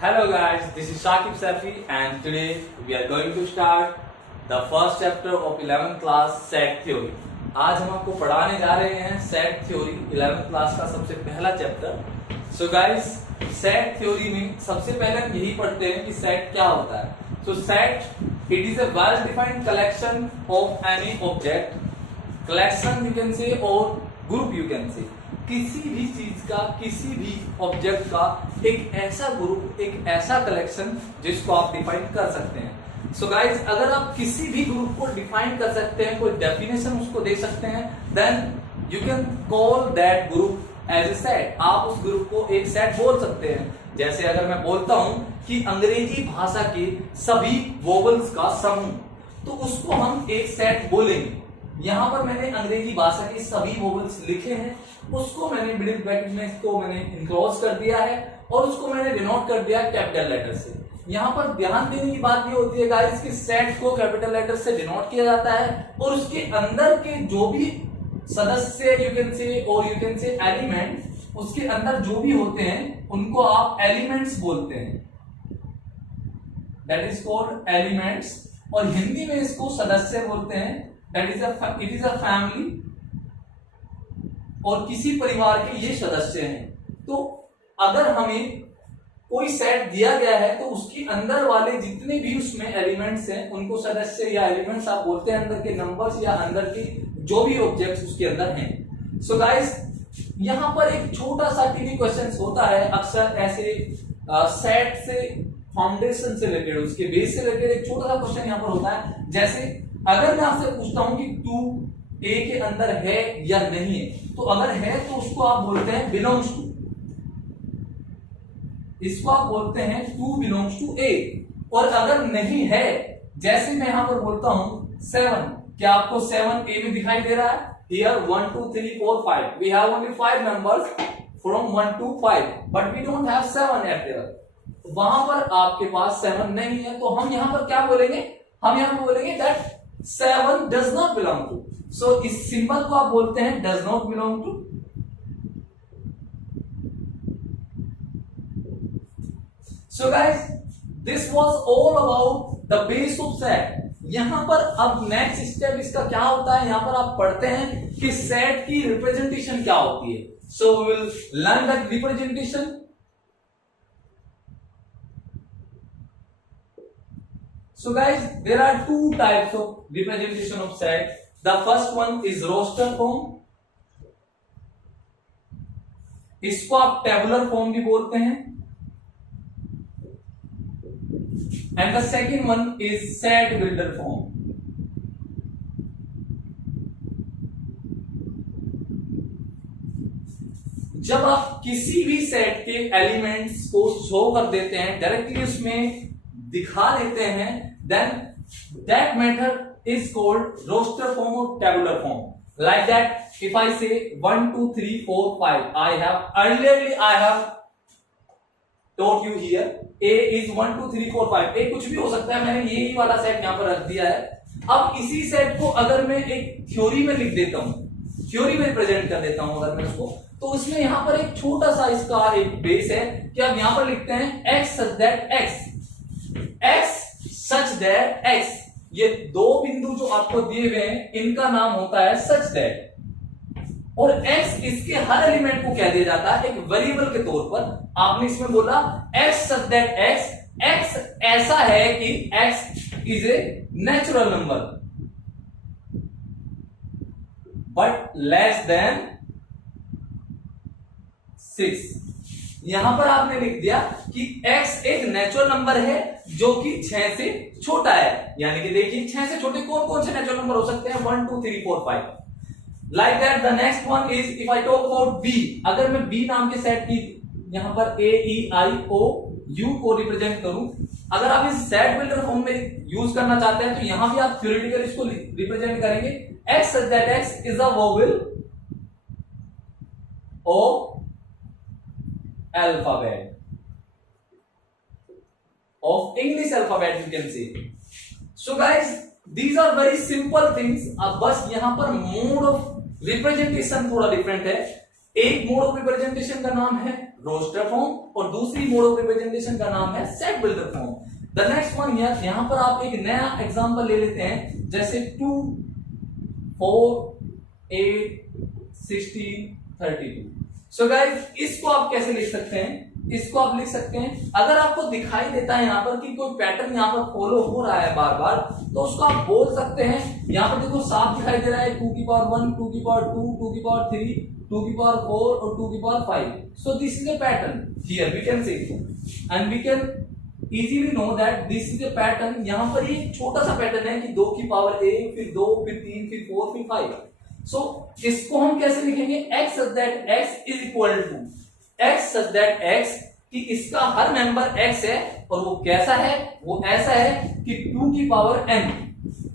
Hello guys, this is Shakib Safi and today we are going to start the first chapter of 11th class set theory. आज हम आपको पढ़ाने जा रहे हैं सेट थ्योरी 11th क्लास का सबसे पहला chapter. So guys, set theory में सबसे पहले हम यही पढ़ते हैं कि सेट क्या होता है. सो set it is a well defined collection of any object. Collection you can say और ग्रुप यू कैन से. किसी भी चीज का, किसी भी ऑब्जेक्ट का एक ऐसा ग्रुप, एक ऐसा कलेक्शन जिसको आप डिफाइन कर सकते हैं. सो गाइज, अगर आप किसी भी ग्रुप को डिफाइन कर सकते हैं, कोई डेफिनेशन उसको दे सकते हैं, then you can call that group as a set. आप उस ग्रुप को एक सेट बोल सकते हैं. जैसे अगर मैं बोलता हूं कि अंग्रेजी भाषा के सभी वोवल्स का समूह, तो उसको हम एक सेट बोलेंगे. यहां पर मैंने अंग्रेजी भाषा के सभी वोवल्स लिखे हैं, उसको मैंने मिडिल ब्रैकेट में इसको मैंने इनक्लोज कर दिया है और उसको मैंने डिनोट कर दिया कैपिटल लेटर से. यहां पर ध्यान देने की बात ये होती है गाइस कि सेट को कैपिटल लेटर से डिनोट किया जाता है और उसके अंदर के जो भी सदस्य यू कैन से और यू कैन से एलिमेंट, उसके अंदर जो भी होते हैं उनको आप एलिमेंट्स बोलते हैं. That is called elements. और हिंदी में इसको सदस्य बोलते हैं. That is it is a family. और किसी परिवार के ये सदस्य हैं. तो अगर हमें कोई सेट दिया गया है तो उसके अंदर वाले जितने भी उसमें एलिमेंट्स हैं उनको सदस्य या एलिमेंट्स आप बोलते हैं. अंदर के नंबर्स या अंदर के जो भी ऑब्जेक्ट्स उसके अंदर हैं. सो गाइस, यहां पर एक छोटा सा टीवी क्वेश्चन होता है अक्सर ऐसे सेट से, फाउंडेशन से रिलेटेड, उसके बेस से रिलेटेड एक छोटा सा क्वेश्चन यहां पर होता है. जैसे अगर मैं आपसे पूछता हूं कि 2 ए के अंदर है या नहीं है, तो अगर है तो उसको आप बोलते हैं बिलोंग्स टू. इसको आप बोलते हैं 2 बिलोंग्स टू ए. और अगर नहीं है, जैसे मैं यहां पर बोलता हूं 7, क्या आपको 7 ए में दिखाई दे रहा है? Here 1 2 3 4 5 we have only 5 numbers from 1 to 5 but we don't have 7 at there. वहां पर आपके पास 7 नहीं है, तो हम यहां पर क्या बोलेंगे? हम यहां पर बोलेंगे that 7 does not belong to. So इस सिंबल को आप बोलते हैं does not belong to. So guys, this was all about the base of set. यहां पर अब नेक्स्ट स्टेप इसका क्या होता है, यहां पर आप पढ़ते हैं कि सेट की रिप्रेजेंटेशन क्या होती है. So we will learn that representation. So guys, there are 2 types of representation of set. The first one is roster form. इसको आप टेबुलर फॉर्म भी बोलते हैं. And the second one is set builder form. जब आप किसी भी set के एलिमेंट्स को शो कर देते हैं, डायरेक्टली उसमें दिखा देते हैं, then that method is called roster form or tabular form. Like that, if I say 1 2 3 4 5, I have taught you here A is 1 2 3 4 5. A कुछ भी हो सकता है, मैंने यही वाला सेट यहां पर रख दिया है. अब इसी सेट को अगर मैं एक थ्योरी में लिख देता हूं, थ्योरी में प्रेजेंट कर देता हूं अगर मैं उसको, तो उसमें यहां पर एक छोटा सा इसका एक बेस है कि आप यहां पर लिखते हैं x such that x, x such that x. ये 2 बिंदु जो आपको दिए हुए हैं इनका नाम होता है such that. और x इसके हर एलिमेंट को क्या दिया जाता है, एक वेरिएबल के तौर पर. आपने इसमें बोला x such that x, x ऐसा है कि x is a natural number but less than 6. यहां पर आपने लिख दिया कि x एक नेचुरल नंबर है जो कि 6 से छोटा है. यानी कि देखिए 6 से छोटे कौन कौन से नेचुरल नंबर हो सकते हैं? 1 2 3 4 5. Like that, the next one is if I talk about B. अगर मैं B नाम के सेट की यहां पर A E I O U को रिप्रेजेंट करूं, अगर आप इस सेट बिल्डर फॉर्म में यूज करना चाहते हैं तो यहां भी आप थ्योरेटिकल इसको रिप्रेजेंट करेंगे. X such that X is a vowel of alphabet of English alphabet you can say. So guys, these are very simple things. अब बस यहां पर मोड ऑफ रिप्रेजेंटेशन थोड़ा डिफरेंट है. एक मोड ऑफ रिप्रेजेंटेशन का नाम है रोस्टर फॉर्म और दूसरी मोड ऑफ रिप्रेजेंटेशन का नाम है set builder form. The next one here, यहां पर आप एक नया एग्जांपल ले लेते हैं, जैसे 2 4 8 16 32। सो गाइस, इसको आप कैसे लिख सकते हैं? इसको आप लिख सकते हैं, अगर आपको दिखाई देता है यहाँ पर कि कोई पैटर्न यहाँ पर फॉलो हो रहा है बार बार, तो उसको आप बोल सकते हैं, यहाँ पर देखो साफ दिखाई दे रहा है 2 की पावर 1, 2 की पावर 2, 2 की पावर 3, 2 की पावर 4 और 2 की power 5। So this is a pattern here, we can see and we can easily know that this is a pattern. यहाँ पर ये छोटा सा पैटर्न है कि 2 की पावर 1, फिर 2, फिर 3, फिर 4, फिर 5। सो इसको हम कैसे लिखेंगे? x such that x is equal to x such that x, कि इसका हर मेंबर x है और वो कैसा है? वो ऐसा है कि 2 की पावर n,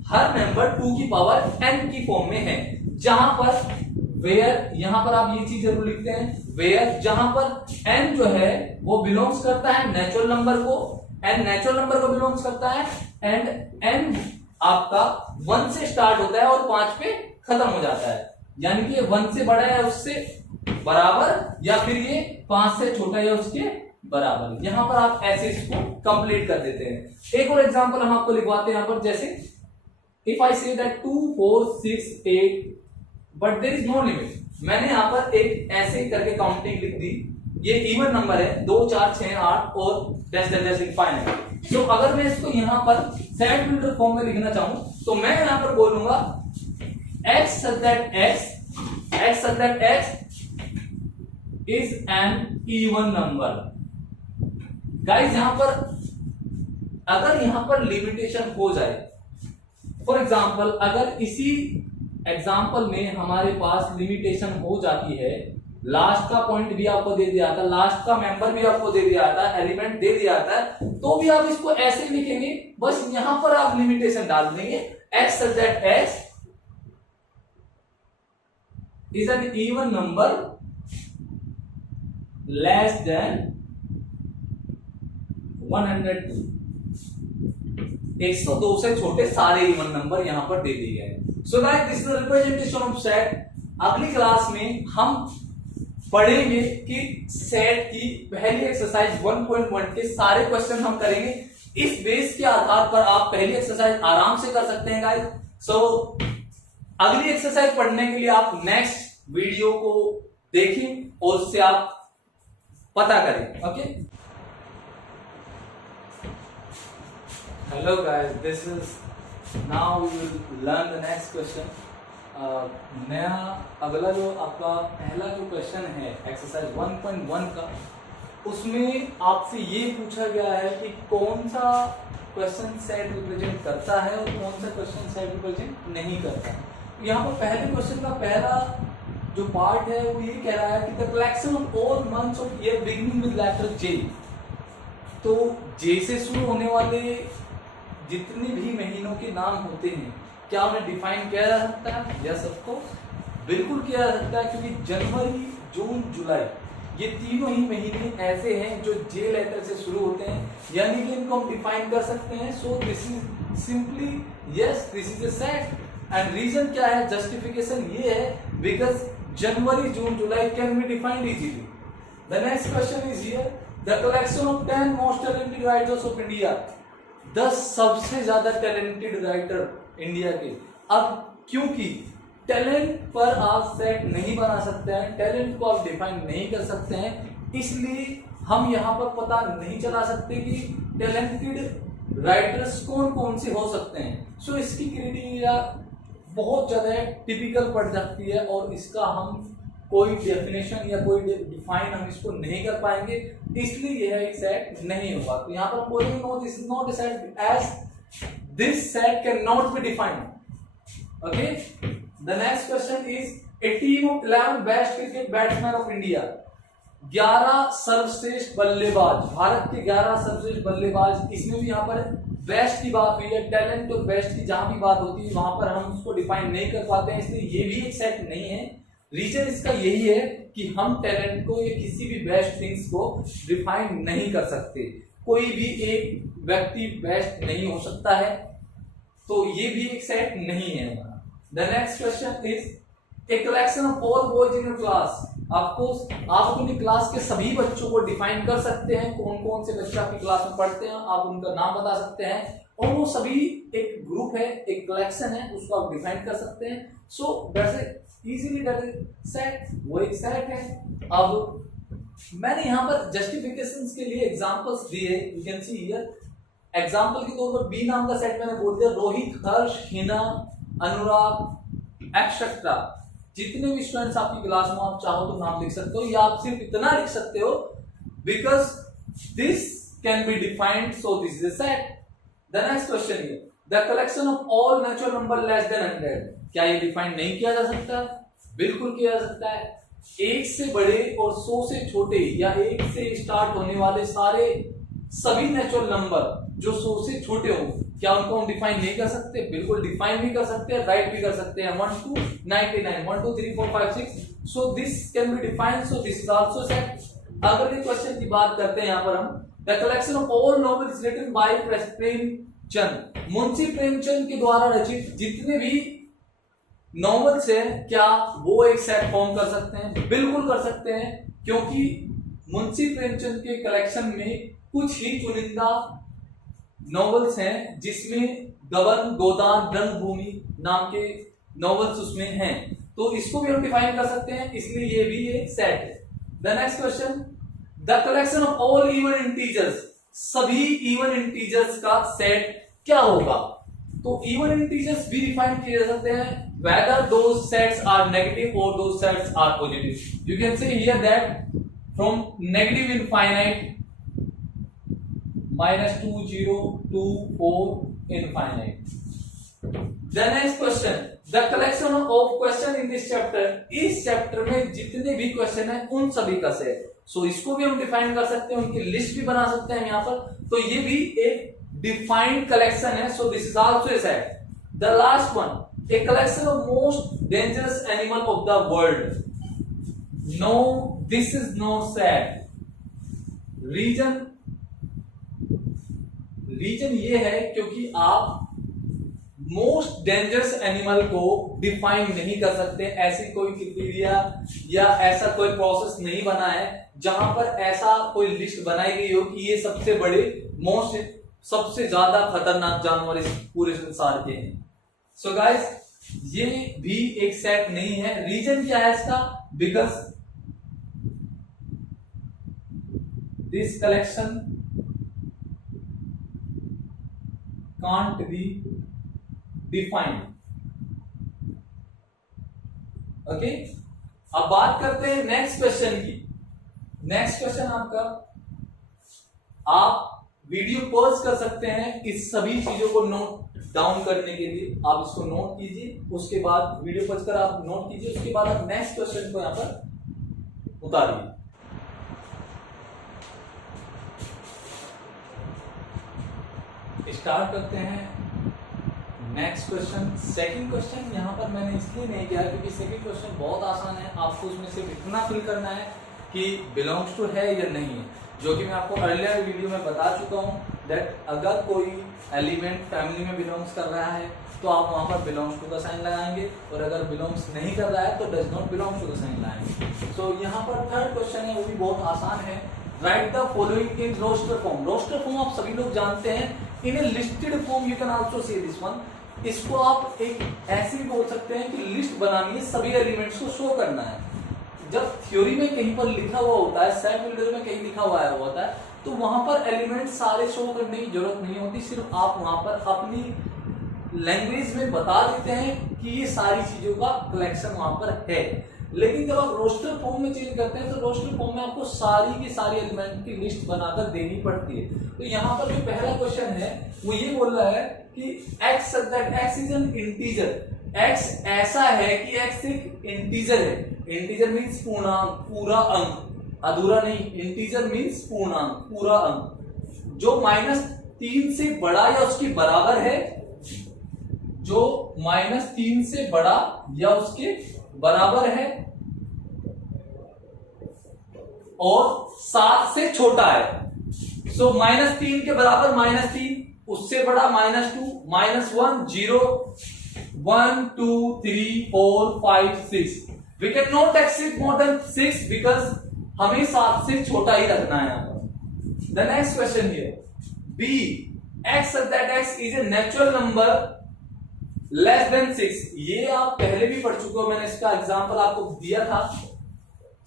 हर मेंबर 2 की पावर n की फॉर्म में है, जहां पर वेयर, यहां पर आप ये चीज जरूर लिखते हैं वेयर, जहां पर n जो है वो बिलोंग्स करता है नेचुरल नंबर को, n नेचुरल नंबर को बिलोंग्स करता है एंड n आपका 1 से स्टार्ट होता है और 5 पे खत्म हो जाता है, यानी कि 1 से बड़ा है उससे बराबर, या फिर ये 5 से छोटा है उसके बराबर। यहां पर आप ऐसे इसको कंप्लीट कर देते हैं। एक और एग्जांपल हम आपको लिखवाते हैं यहां पर, जैसे if I say that 2 4 6 8 but there is no limit, मैंने यहां पर एक ऐसे करके काउंटिंग लिख दी, ये इवन नंबर है 2 4 6 8 और डैश डैश डैश इनफाइनाइट। सो अगर मैं इसको यहां पर सेट बिल्डर फॉर्म में लिखना चाहूं तो मैं यहां पर बोलूंगा x such that x is an even number। Guys यहां पर अगर यहां पर लिमिटेशन हो जाए, फॉर एग्जांपल अगर इसी एग्जांपल में हमारे पास लिमिटेशन हो जाती है, लास्ट का पॉइंट भी आपको दे दिया था, लास्ट का मेंबर भी आपको दे दिया था, एलिमेंट दे दिया था, तो भी आप इसको ऐसे लिखेंगे, बस यहां पर आप लिमिटेशन डाल देंगे x such that x is an even number less than 102। 102 से छोटे सारे इवन नंबर यहां पर दे दिए गए। So guys, this is the representation of set. अगली क्लास में हम पढ़ेंगे कि सेट की पहली एक्सरसाइज 1.1 के सारे क्वेश्चन हम करेंगे। इस बेस के आधार पर आप पहली एक्सरसाइज आराम से कर सकते हैं गाइस। सो अगली एक्सरसाइज पढ़ने के लिए आप नेक्स्ट वीडियो को देखें और उससे आप पता करें। Okay, hello guys, this is now we will learn the next question. नया अगला जो आपका पहला जो क्वेश्चन है एक्सरसाइज 1.1 का, उसमें आपसे ये पूछा गया है कि कौन सा क्वेश्चन सेट रिप्रेजेंट करता है और कौन सा क्वेश्चन सेट रिप्रेजेंट नहीं करता है। यहाँ पर पहले क्वेश्चन का पहला जो पार्ट है वो ये कह रहा है कि the collection of all months of year beginning with letter J. तो जे से शुरू होने वाले जितने भी महीनों के नाम होते हैं, क्या उन्हें डिफाइन किया जा सकता है? यस ऑफ कोर्स, बिल्कुल किया जा सकता है, क्योंकि जनवरी जून जुलाई ये तीनों ही महीने ऐसे हैं जो जे लेटर से शुरू होते हैं, यानी कि इनको हम डिफाइन कर सकते हैं। So this is simply yes, this is a set. And reason क्या है? जस्टिफिकेशन ये है because January June July can be defined easily. The next question is here, the collection of 10 most talented writers of India. 10 सबसे ज्यादा talented writer India के। अब क्योंकि talent पर आप सेट नहीं बना सकते हैं, टैलेंट को आप डिफाइन नहीं कर सकते हैं, इसलिए हम यहाँ पर पता नहीं चला सकते कि टैलेंटेड राइटर्स कौन कौन से हो सकते हैं। सो इसकी क्राइटेरिया बहुत ज्यादा टिपिकल पड़ जाती है और इसका हम कोई डेफिनेशन या कोई डिफाइन हम इसको नहीं कर पाएंगे, इसलिए यह एक सेट नहीं होगा। तो यहाँ पर बोलेंगे no, this is not a set as this set can not be defined. Okay, the next question is a team of 11 best cricket batsman of India. 11 सर्वश्रेष्ठ बल्लेबाज, भारत के 11 सर्वश्रेष्ठ बल्लेबाज। इसमें भी यहाँ पर बेस्ट की बात हुई है, टैलेंट और बेस्ट की जहां भी बात होती है वहां पर हम उसको डिफाइन नहीं कर पाते हैं, इसलिए ये भी एक सेट नहीं है। रीजन इसका यही है कि हम टैलेंट को या किसी भी बेस्ट थिंग्स को डिफाइन नहीं कर सकते। कोई भी एक व्यक्ति बेस्ट नहीं हो सकता है, तो ये भी एक सेट नहीं है हमारा। The next question is a collection of all boys in your class. Of course आप अपनी क्लास के सभी बच्चों को डिफाइन कर सकते हैं, कौन कौन से बच्चे आपकी क्लास में पढ़ते हैं, आप उनका नाम बता सकते हैं, और वो सभी एक ग्रुप है, एक कलेक्शन है, उसको आप डिफाइन कर सकते हैं। So that's easily that is set, वो एक सेट है। अब मैंने यहाँ पर जस्टिफिकेशंस के लिए एग्जांपल्स दिए, you can see here. Example के तौर पर बी नाम का सेट मैंने बोल दिया, रोहित, हर्ष, हिना, अनुराग एक्सेट्रा, जितने भी स्टूडेंट्स आपकी क्लास में आप चाहो तो नाम लिख सकते हो, या आप सिर्फ इतना लिख सकते हो because this can be defined, so this is a set. The next question here, the collection of all natural number less then 100, क्या ये डिफाइन नहीं किया जा सकता? बिल्कुल किया जा सकता है। 1 से बड़े और 100 से छोटे या 1 से स्टार्ट होने वाले सारे सभी नेचुरल नंबर जो 100 से छोटे हो, क्या उनको हम डिफाइन नहीं कर सकते? बिल्कुल डिफाइन भी कर सकते हैं, राइट भी कर सकते हैं। 1 to 99, 1 2 3 4 5 6, so this can be defined, so this is also set. अगले क्वेश्चन की बात करते हैं यहाँ पर हम, the collection of all novels written by Premchand, Munshi Premchand के द्वारा रचित जितने भी नॉवेल्स हैं, क्या वो एक सेट फॉर्म कर सकते हैं? बिल्कुल कर सकते हैं, क्योंकि मुंशी प्रेमचंद के कलेक्शन में कुछ ही चुनिंदा नॉवेल्स हैं जिसमें गबन, गोदान, रंगभूमि नाम के नॉवेल्स उसमें हैं, तो इसको भी हम डिफाइन कर सकते हैं, इसलिए ये भी एक सेट है। The next question, the collection of all even integers, सभी इवन इंटीजर्स का सेट क्या होगा? तो इवन इंटीजर्स भी डिफाइन किए जा सकते हैं, whether those sets are negative or those sets are positive. You can say here that from negative infinite -2 0 to 4 infinite. The next question, the collection of question in this chapter, इस chapter में जितने भी question है उन सभी का set, सो इसको भी हम डिफाइन कर सकते हैं, उनकी लिस्ट भी बना सकते हैं यहाँ पर, तो ये भी एक डिफाइंड कलेक्शन है, सो this is also a set. The last one, a collection of most dangerous animal of the world, no, this is no set. Reason ये है क्योंकि आप मोस्ट डेंजरस एनिमल को डिफाइन नहीं कर सकते, ऐसी कोई क्राइटेरिया या ऐसा कोई प्रोसेस नहीं बना है जहां पर ऐसा कोई लिस्ट बनाई गई हो कि ये सबसे बड़े मोस्ट सबसे ज्यादा खतरनाक जानवर इस पूरे संसार के हैं। सो गाइस, ये भी एक सेट नहीं है। रीजन क्या है इसका? Because this collection can't be defined. Okay, अब बात करते हैं नेक्स्ट क्वेश्चन की। नेक्स्ट क्वेश्चन आपका, आप वीडियो पॉज कर सकते हैं इस सभी चीजों को नोट डाउन करने के लिए, आप इसको नोट कीजिए, उसके बाद वीडियो पॉज कर आप नोट कीजिए, उसके बाद आप नेक्स्ट क्वेश्चन को यहां पर उतारिए। स्टार्ट करते हैं नेक्स्ट क्वेश्चन। सेकंड क्वेश्चन यहां पर मैंने इसलिए नहीं किया क्योंकि सेकंड क्वेश्चन बहुत आसान है, आपको उसमें सिर्फ इतना फिल करना है कि बिलोंग्स टू है या नहीं है, जो कि मैं आपको अर्लियर वीडियो में बता चुका हूं दैट अगर कोई एलिमेंट फैमिली में बिलोंग्स कर रहा है तो आप वहां पर बिलोंग्स टू का साइन लगाएंगे, और अगर बिलोंग्स नहीं कर रहा है तो डज नॉट बिलोंग्स टू का साइन लगाएंगे। सो यहाँ पर थर्ड क्वेश्चन है, वो भी बहुत आसान है। Write the following in roster form. Roster form आप सभी लोग जानते हैं, in a listed form you can also see this one. इसको आप एक ऐसे भी बोल सकते हैं कि लिस्ट बनानी है, सभी एलिमेंट्स को शो करना है। जब थ्योरी में कहीं पर लिखा हुआ होता है, सेट बिल्डर में कहीं लिखा हुआ होता है, तो वहां पर एलिमेंट सारे शो करने की जरूरत नहीं होती, सिर्फ आप वहां पर अपनी लैंग्वेज में बता देते हैं कि ये सारी चीजों का कलेक्शन वहां पर है। लेकिन जब आप रोस्टर फॉर्म में चेंज करते हैं तो रोस्टर फॉर्म में आपको सारी की सारी एलिमेंट की लिस्ट बनाकर देनी पड़ती है। तो यहाँ पर जो पहला क्वेश्चन है वो ये बोल रहा है कि x is an integer. x ऐसा है कि x एक इंटीजर है। इंटीजर मीन्स पूर्णांक, पूरा अंक, अधूरा नहीं। इंटीजर मीन्स पूर्णांक, पूरा अंक, जो -3 से बड़ा या उसके बराबर है, जो -3 से बड़ा या उसके बराबर है और 7 से छोटा है। सो -3 के बराबर -3, उससे बड़ा -2, -1 0, 1 2 3 4 5 6, we can not exceed more than 6 because हमें 7 से छोटा ही रखना है यहाँ पर। The next question here B x that x is a natural number less than 6। ये आप पहले भी पढ़ चुके हो, मैंने इसका एग्जांपल आपको दिया था।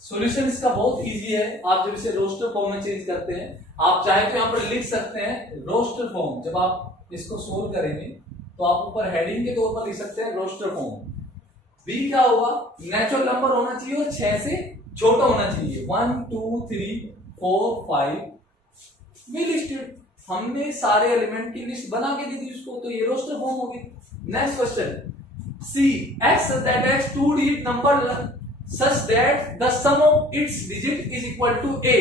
सॉल्यूशन इसका बहुत इजी है। आप जब इसे रोस्टर फॉर्म में चेंज करते हैं, आप चाहे तो यहां पर लिख सकते हैं रोस्टर फॉर्म। जब आप इसको सोल्व करेंगे तो आप ऊपर हेडिंग के तौर पर लिख सकते हैं रोस्टर फॉर्म। बी क्या होगा, नेचुरल नंबर होना चाहिए और 6 से छोटा होना चाहिए। 1 2 3 4 5 वी लिस्टेड, हमने सारे एलिमेंट की लिस्ट बना के दी थी उसको, तो ये रोस्टर फॉर्म होगी। Next question C X that X 2 digit number such that the sum of its digit is equal to a।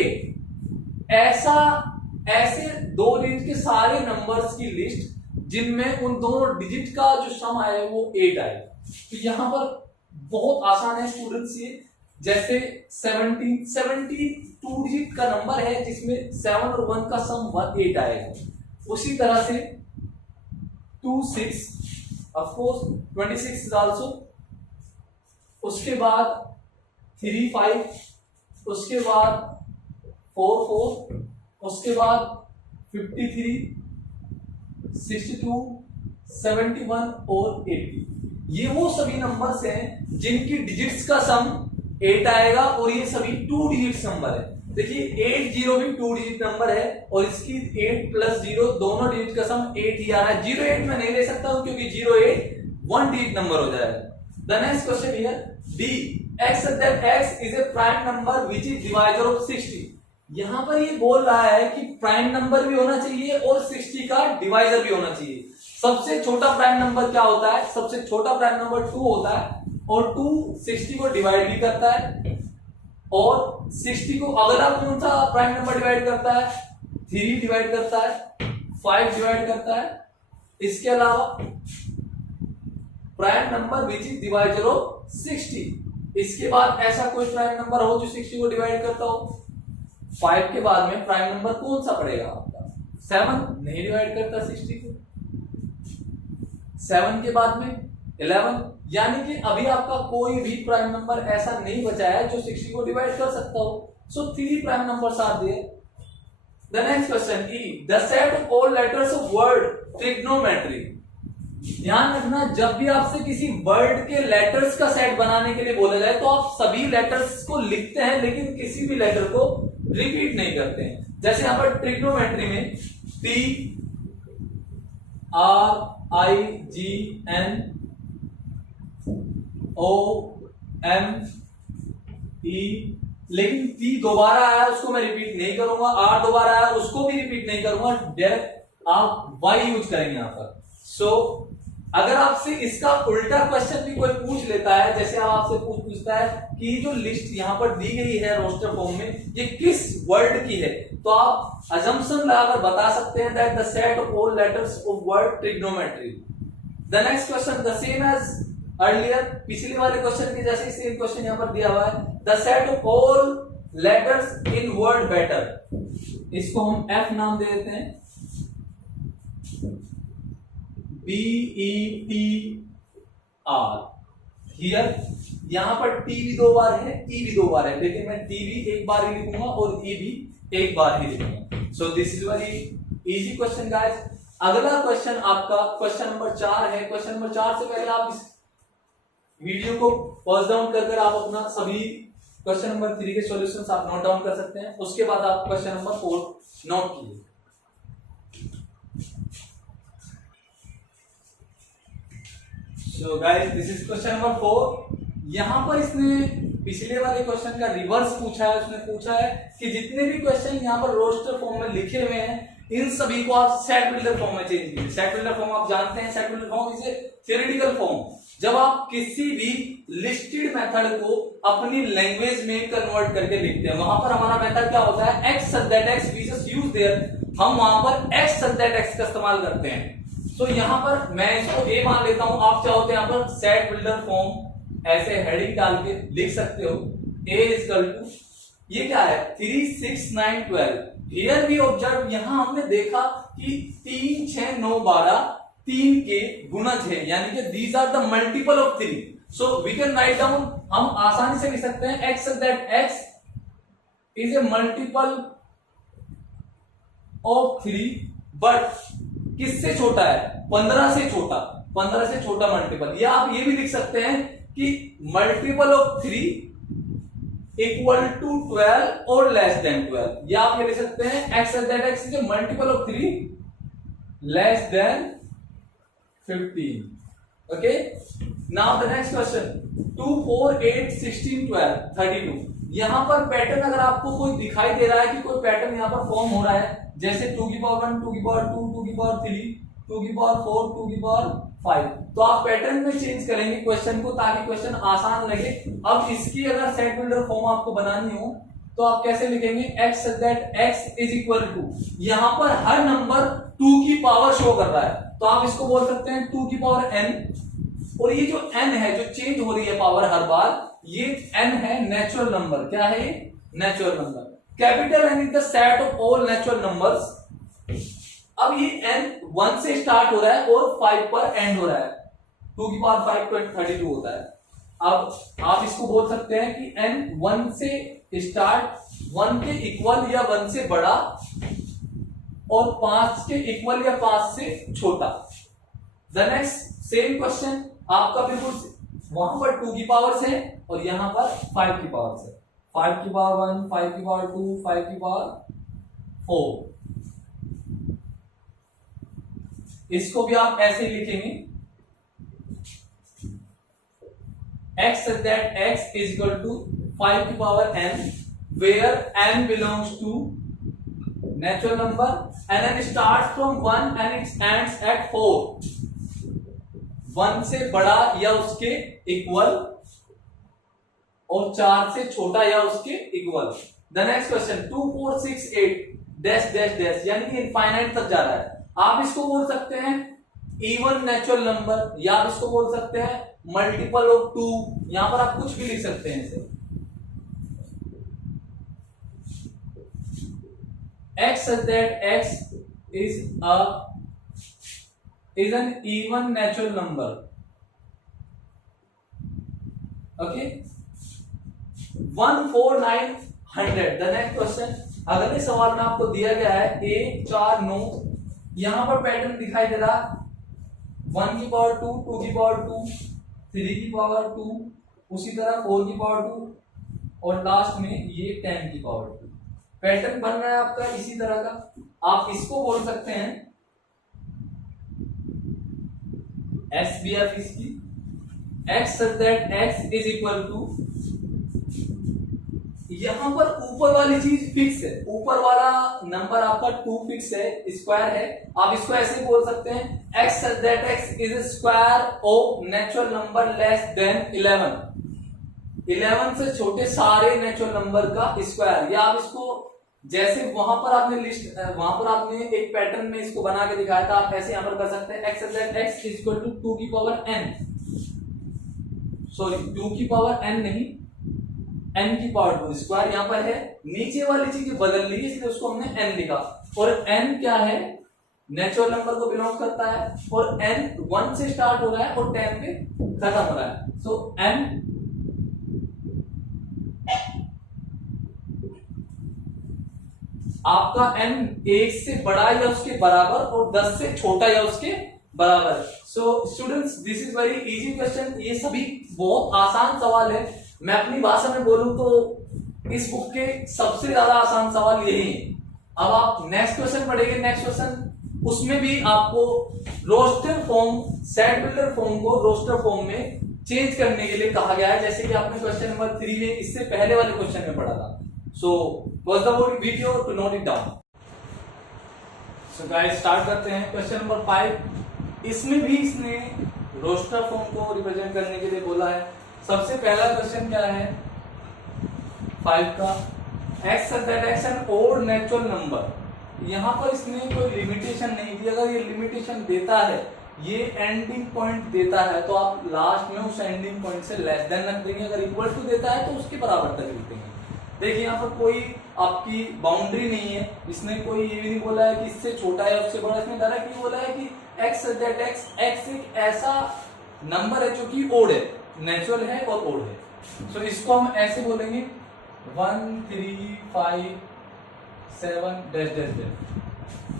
ऐसे 2 डिजिट के सारे नंबर्स की लिस्ट जिनमें उन दोनों डिजिट का जो सम आया वो 8 आए। तो यहां पर बहुत आसान है स्टूडेंट्स, ये जैसे 72 डिजिट का नंबर है जिसमें 7 और 1 का सम 8 आएगा। उसी तरह से 2 6 ऑफ कोर्स 26 इज आल्सो, उसके बाद 3 5, उसके बाद 4 4, उसके बाद 53 62 71 और 80। ये वो सभी नंबर्स हैं जिनकी डिजिट्स का सम 8 आएगा और ये सभी 2 डिजिट नंबर है। देखिए 80 भी 2 डिजिट नंबर है और इसकी 8 प्लस 0 दोनों डिजिट का सम 8 ही आ रहा है। 08 में नहीं ले सकता हूं क्योंकि 08 1 डिजिट नंबर हो जाएगा। The next question here D x that x is a prime number which is divisor of 60। यहां पर ये बोल रहा है कि प्राइम नंबर भी होना चाहिए और 60 का डिवाइजर भी होना चाहिए। सबसे छोटा प्राइम नंबर क्या होता है, सबसे छोटा प्राइम नंबर 2 होता है और 2 60 को डिवाइड भी करता है। और 60 को अगला कौन सा प्राइम नंबर डिवाइड करता है, 3 डिवाइड करता है, 5 डिवाइड करता है। इसके अलावा prime number which is divisor of 60। इसके बाद ऐसा कोई प्राइम नंबर हो जो 60 को डिवाइड करता हो। 5 के बाद में प्राइम नंबर कौन सा पड़ेगा आपका, 7 नहीं डिवाइड करता 60 को। 7 के बाद में 11, यानी कि अभी आपका कोई भी प्राइम नंबर ऐसा नहीं बचा है जो 60 को डिवाइड कर सकता हो। So 3 prime numbers are there. The next question E the set of all letters of word trigonometry. ध्यान रखना, जब भी आपसे किसी वर्ड के लेटर्स का सेट बनाने के लिए बोला जाए तो आप सभी लेटर्स को लिखते हैं लेकिन किसी भी लेटर को रिपीट नहीं करते हैं। जैसे यहां पर ट्रिग्नोमेट्री में T R I G N O M E, लेकिन T दोबारा आया उसको मैं रिपीट नहीं करूंगा, R दोबारा आया उसको भी रिपीट नहीं करूंगा, डायरेक्ट आप Y यूज करेंगे यहां पर। सो अगर आपसे इसका उल्टा क्वेश्चन भी कोई पूछ लेता है, जैसे आपसे पूछता है कि जो लिस्ट यहां पर दी गई है रोस्टर फॉर्म में ये किस वर्ड की है, तो आप अजम्पशन लगाकर बता सकते हैं that the set of all letters of word trigonometry. The next question the same as earlier, पिछले वाले क्वेश्चन के जैसे सेम क्वेश्चन यहां पर दिया हुआ है। The set of all letters in word better, इसको हम F नाम दे देते हैं, BETR। हियर यहां पर T भी 2 बार है, E भी 2 बार है, लेकिन मैं T भी 1 बार ही लिखूंगा और E भी 1 बार ही लिखूंगा। सो this is very easy question guys. अगला क्वेश्चन आपका क्वेश्चन नंबर 4 है। क्वेश्चन नंबर 4 से पहले आप इस वीडियो को पॉज डाउन कर आप अपना सभी क्वेश्चन नंबर 3 के सॉल्यूशंस आप नोट डाउन कर सकते हैं। उसके बाद आप क्वेश्चन नंबर 4 नोट कीजिए। So guys, this is question number 4। यहां पर इसने पिछले वाले क्वेश्चन का रिवर्स पूछा है। उसने पूछा है कि जितने भी क्वेश्चन यहां पर रोस्टर फॉर्म में लिखे हुए हैं इन सभी को आप सेट बिल्डर फॉर्म में चेंज कीजिए। सेट बिल्डर फॉर्म आप जानते हैं, set builder form is a theoretical form. जब आप किसी भी लिस्टेड मेथड को अपनी लैंग्वेज में कन्वर्ट करके लिखते हैं, वहां पर हमारा मेथड क्या होता है, x such that x we just use there। हम वहां पर x such that x का इस्तेमाल करते हैं। तो यहां पर मैं इसको A मान लेता हूं, आप चाहो तो यहां पर सेट बिल्डर फॉर्म ऐसे हेडिंग डाल के लिख सकते हो। A इक्वल टू ये क्या है 3 6 9 12। हियर भी ऑब्जर्व, यहां हमने देखा कि 3 6 9 12 3 के गुणज है, यानी कि these are the multiple of 3। So we can write down, हम आसानी से लिख सकते हैं x that x is a multiple of 3, but किससे छोटा है? 15 से छोटा, 15 से छोटा मल्टीपल। या आप ये भी लिख सकते हैं कि मल्टीपल ऑफ 3 इक्वल टू 12 और लेस देन 12। या आप ये लिख सकते हैं x that x is a multiple of 3 less than 15। Okay, now the next question, 2 4 8 16 12 32। यहां पर पैटर्न अगर आपको कोई दिखाई दे रहा है कि कोई पैटर्न यहां पर फॉर्म हो रहा है, जैसे 2 की पावर 1 2 की पावर 2 2 की पावर 3 2 की पावर 4 2 की पावर 5, तो आप पैटर्न में चेंज करेंगे क्वेश्चन को ताकि क्वेश्चन आसान लगे। अब इसकी अगर सेट बिल्डर फॉर्म आपको बनानी हो तो आप कैसे लिखेंगे? x that x is equal to, यहां पर हर नंबर 2 की पावर शो कर रहा है, तो आप इसको बोल सकते हैं 2 की पावर n, और ये जो n है जो चेंज हो रही है पावर हर बार, ये n है नेचुरल नंबर। क्या है ये? Natural number. Capital N is the set of all natural numbers. अब ये n 1 से स्टार्ट हो रहा है और 5 पर एंड हो रहा है, 2 की पावर 5 32 होता है। अब आप इसको बोल सकते हैं कि n 1 से स्टार्ट, 1 के इक्वल या 1 से बड़ा, और 5 के इक्वल या 5 से छोटा। द नेक्स्ट सेम क्वेश्चन आपका बिल्कुल वहां पर 2 की पावर से और यहां पर 5 की पावर से, 5 की पावर 1 5 की पावर 2 5 की पावर 4। इसको भी आप ऐसे लिखेंगे x that x is equal to 5 की power n, where n belongs to natural number and n starts from 1 and it ends at 4, 1 से बड़ा या उसके इक्वल और 4 से छोटा या उसके equal. The next question 2 4 6 8 dash dash dash, यानी कि इनफाइनाइट तक जा रहा है। आप इसको बोल सकते हैं इवन नेचुरल नंबर, या आप इसको बोल सकते हैं मल्टीपल ऑफ 2, यहां पर आप कुछ भी लिख सकते हैं इसे। x that x is an even natural number. Okay, 1 4 9 100। The next question, अगले सवाल में आपको दिया गया है 1 4 9, यहां पर पैटर्न दिखाई दे रहा 1 की पावर 2 2 की पावर 2 3 की पावर 2, उसी तरह 4 की पावर 2 और लास्ट में ये 10 की पावर 2। पैटर्न बन रहा है आपका इसी तरह का। आप इसको बोल सकते हैं SBF इसकी x that x is equal to, यहां पर ऊपर वाली चीज फिक्स है, ऊपर वाला नंबर आपका 2 फिक्स है, स्क्वायर है। आप इसको ऐसे बोल सकते हैं x that x is square of natural number less then 11, 11 से छोटे सारे नेचुरल नंबर का स्क्वायर। या आप इसको जैसे वहां पर आपने लिस्ट, वहां पर आपने एक पैटर्न में इसको बना के दिखाया था, आप ऐसे यहां पर कर सकते हैं x that x is equal to 2 की पावर n, सॉरी 2 की पावर n नहीं, n की पावर 2, स्क्वायर यहां पर है, नीचे वाली चीजें बदल ली इसलिए उसको हमने n लिखा। और n क्या है? नेचुरल नंबर को बिलोंग करता है, और n 1 से स्टार्ट हो रहा है और 10 पे खत्म हो रहा है। सो n आपका n 1 से बड़ा या उसके बराबर और 10 से छोटा या उसके बराबर। So students, this is very easy question. ये सभी बहुत आसान सवाल है। मैं अपनी भाषा में बोलूं तो इस बुक के सबसे ज्यादा आसान सवाल यही है। अब आप नेक्स्ट क्वेश्चन पढ़ेंगे, नेक्स्ट क्वेश्चन उसमें भी आपको roster form, set builder form को रोस्टर फॉर्म में चेंज करने के लिए कहा गया है, जैसे कि आपने क्वेश्चन नंबर 3 में इससे पहले वाले क्वेश्चन में पढ़ा था। So watch the video to note it down. So guys, start करते हैं क्वेश्चन नंबर 5। इसमें भी इसने रोस्टर फॉर्म को रिप्रेजेंट करने के लिए बोला है। सबसे पहला क्वेश्चन क्या है 5 का, x that x an odd natural number. यहां पर इसने कोई लिमिटेशन नहीं दी। अगर ये लिमिटेशन देता है, ये एंडिंग पॉइंट देता है, तो आप लास्ट में उस एंडिंग पॉइंट से लेस देन रख देंगे। अगर इक्वल टू देता है तो उसके बराबर तक लिख देंगे। देखिए यहाँ पर कोई आपकी बाउंड्री नहीं है। इसने कोई ये भी नहीं बोला है कि इससे छोटा है उससे बड़ा। इसने डायरेक्टली बोला है कि x दैट x एक ऐसा नंबर है जो कि ओड है। नेचुरल है और ओड है। सो इसको हम ऐसे बोलेंगे 1 3 5 7 dash dash dash.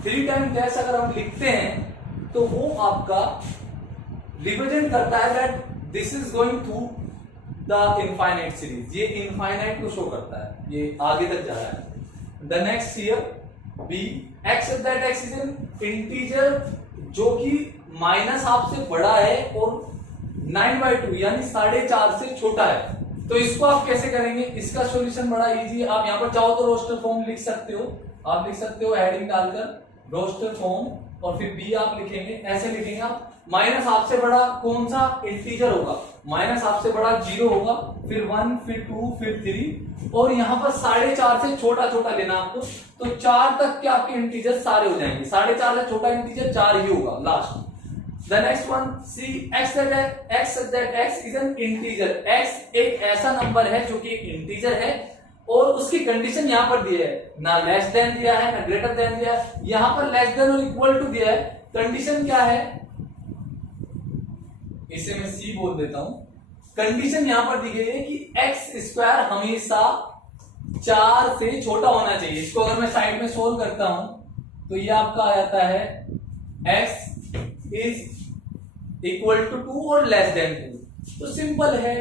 3 time dash अगर हम लिखते हैं तो वो आपका रिप्रेजेंट करता है that this is going through the infinite series. ये इनफाइनाइट को शो करता है, ये आगे तक जा रहा है। The next here B x that x is an integer जो कि माइनस हाफ से बड़ा है और 9/2 यानी 4.5 से छोटा है। तो इसको आप कैसे करेंगे? इसका सॉल्यूशन बड़ा इजी है। आप यहां पर चाहो तो रोस्टर फॉर्म लिख सकते हो, आप लिख सकते हो हेडिंग डालकर रोस्टर फॉर्म और फिर बी आप लिखेंगे, ऐसे लिखेंगे आप। माइनस हाफ से बड़ा कौन सा इंटीजर होगा? माइनस हाफ से बड़ा 0 होगा, फिर 1 फिर 2 फिर 3 और यहां पर 4.5 से छोटा छोटा लेना आपको। तो 4 तक के आपके इंटीजर सारे हो जाएंगे। 4.5 से छोटा इंटीजर 4 ही होगा last. The next one, see x that x is an integer. x एक ऐसा नंबर है जो कि एक इंटीजर है और उसकी कंडीशन यहां पर दी है, ना लेस देन दिया है ना ग्रेटर देन दिया है। यहां पर लेस देन और इक्वल टू दिया है। कंडीशन क्या है? इसे मैं c बोल देता हूं। कंडीशन यहां पर दी गई है कि x स्क्वायर हमेशा 4 से छोटा होना चाहिए। इसको अगर मैं साइड में सोल्व करता हूं तो ये आपका आ जाता है x इज इक्वल टू 2 और लेस देन 2। तो सिंपल है,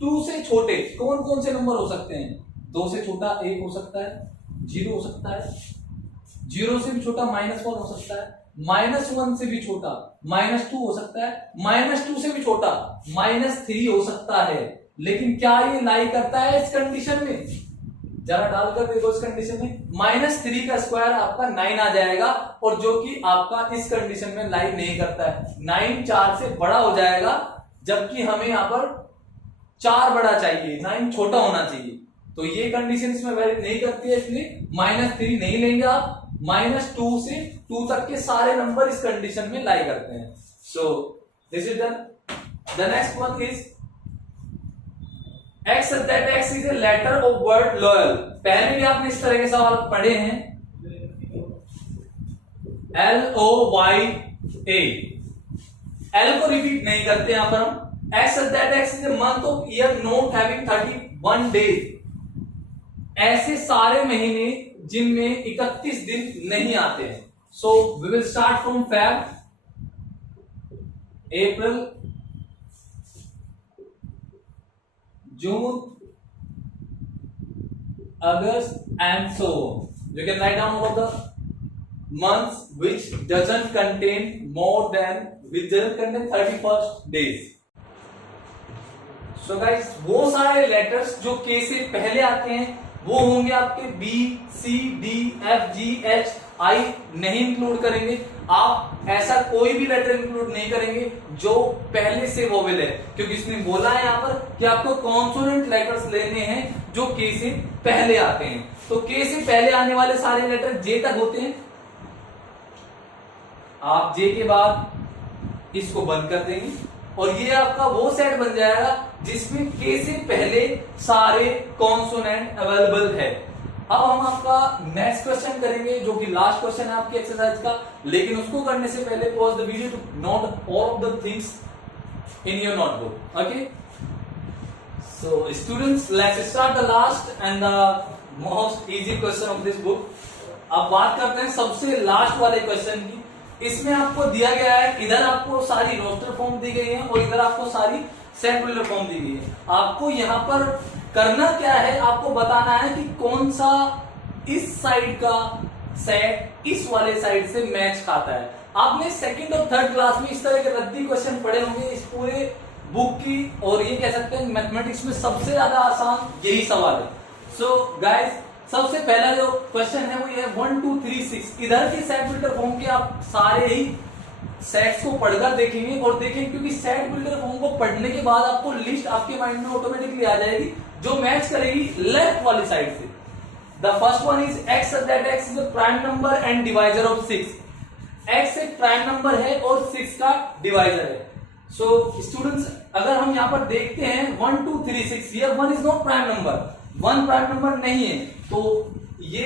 2 से छोटे कौन कौन से नंबर हो सकते हैं? 2 से छोटा 1 हो सकता है, 0 हो सकता है, 0 से भी छोटा -1 हो सकता है, -1 से भी छोटा -2 हो सकता है, -2 से भी छोटा -3 हो सकता है। लेकिन क्या ये लाई करता है इस कंडीशन में? जरा डालकर देखो इस कंडीशन में। -3 का स्क्वायर आपका 9 आ जाएगा और जो कि आपका इस कंडीशन में लाई नहीं करता है। 9 4 से बड़ा हो जाएगा जबकि हमें यहां पर 4 बड़ा चाहिए, 9 छोटा होना चाहिए। तो ये कंडीशन इसमें वैलिड नहीं करती है, इसलिए -3 नहीं लेंगे आप। -2 से 2 तक के सारे नंबर इस कंडीशन में लाई करते हैं। So this is done. The next one is x that x is a letter of word loyal। पहले भी आपने इस तरह के सवाल पढ़े हैं। LOYA, L को रिपीट नहीं करते यहां पर हम। x that x is a month of year not having 31 days। ऐसे सारे महीने जिनमें 31 दिन नहीं आते हैं। So we will start from Feb, April, June, August, and so on. You can write down all the months which doesn't contain 31st days. So guys, वो सारे लेटर्स जो के से पहले आते हैं वो होंगे आपके B, C, D, F, G, H, I नहीं इंक्लूड करेंगे। आप ऐसा कोई भी लेटर इंक्लूड नहीं करेंगे जो पहले से वोवेल है, क्योंकि इसने बोला है यहाँ पर कि आपको कॉन्सोनेंट लेटर्स लेने हैं जो के से पहले आते हैं। तो के से पहले आने वाले सारे लेटर जे तक होते हैं। आप जे के बाद इसको बंद कर देंगे और ये आपका वो सेट बन जाएगा जिसमें के से पहले सारे कॉन्सोनेंट अवेलेबल है। अब हम आपका नेक्स्ट क्वेश्चन करेंगे जो कि लास्ट क्वेश्चन है आपकी एक्सरसाइज का, लेकिन उसको करने से पहले pause the video to note all of the things in your notebook. Okay, so students, let's start the last and the most easy question of this book. अब बात करते हैं सबसे लास्ट वाले क्वेश्चन की। इसमें आपको दिया गया है, इधर आपको सारी रोस्टर फॉर्म दी गई है और इधर आपको सारी सेट बिल्डर फॉर्म दी गई है। आपको यहां पर करना क्या है, आपको बताना है कि कौन सा इस साइड का सेट इस वाले साइड से मैच खाता है। आपने सेकंड और थर्ड क्लास में इस तरह के रद्दी क्वेश्चन पढ़े होंगे इस पूरे बुक की, और ये कह सकते हैं मैथमेटिक्स में सबसे ज्यादा आसान यही सवाल है। सो गाइस, सबसे पहला जो क्वेश्चन है वो ये है 1 2 3 6। इधर के सेट बिल्डर फॉर्म के आप सारे ही सेट्स को पढ़कर देखेंगे और देखेंगे, क्योंकि सेट बिल्डर फॉर्म को पढ़ने के बाद आपको लिस्ट आपके माइंड में ऑटोमेटिकली आ जाएगी जो मैच करेगी लेफ्ट वाली साइड से। The first one is x that x is a prime number and divisor of 6। x एक प्राइम नंबर है और 6 का डिवाइजर है। सो स्टूडेंट्स, अगर हम यहां पर देखते हैं 1 2 3 6, ये 1 is not prime number, 1 prime number नहीं है, तो ये